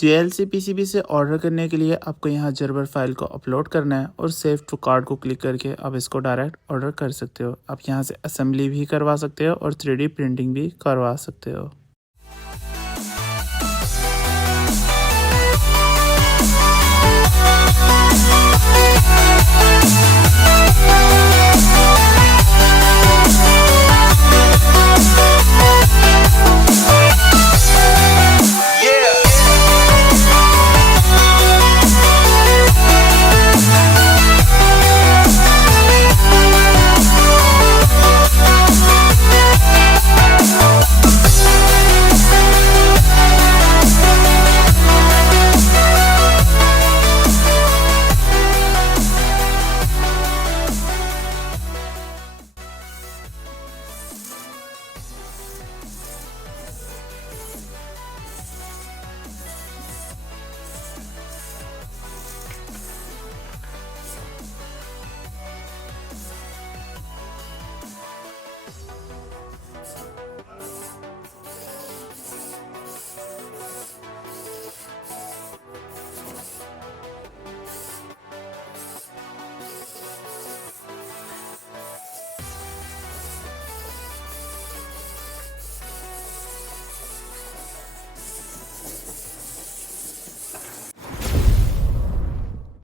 jlcpcb से order करने के लिए आपको यहाँ जर्बर फाइल को अपलोड करना है और सेव टू कार्ड को क्लिक करके आप इसको डायरेक्ट ऑर्डर कर सकते हो। आप यहाँ से असेंबली भी करवा सकते हो और 3D प्रिंटिंग भी करवा सकते हो।